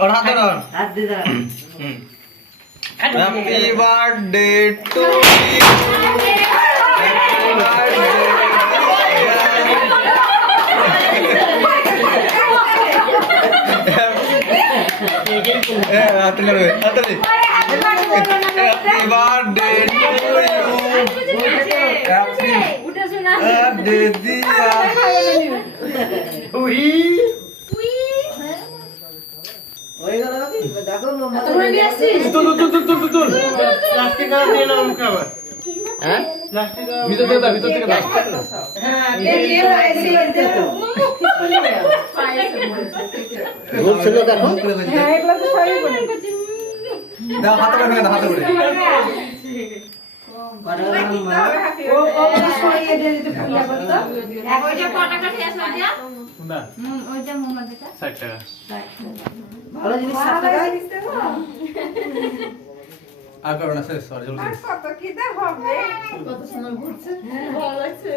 और हाथ धरो happy birthday to happy birthday ভালো জিনিস 60 টাকা আর করো না শেষ সরি জলদি কত কি দা হবে কত সময় ঘুরছে ভালো লাগছে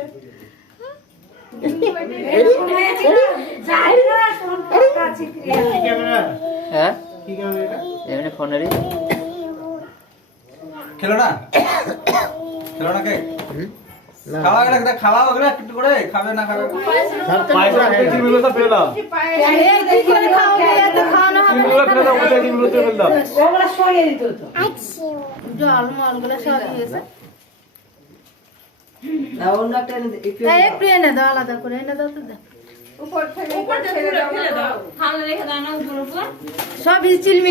হ্যাঁ কি ক্যামেরা এমনি ফোনেরই খেলো না কে খাওয়া গেলে খাওয়া গেলে একটু করে খাবে না খাবে পয়সা কি মিললো তো পেলা ওগুলা সরিয়ে দিত তো জল মলগুলো সব দিয়েছে না অন্য একটা একটু এই প্লেনে দাও আলাদা করে এনে দাও তো উপর থেকে ফেলে দাও ঠান্ডা রেখে দাও না উপর উপর সব চিলমিল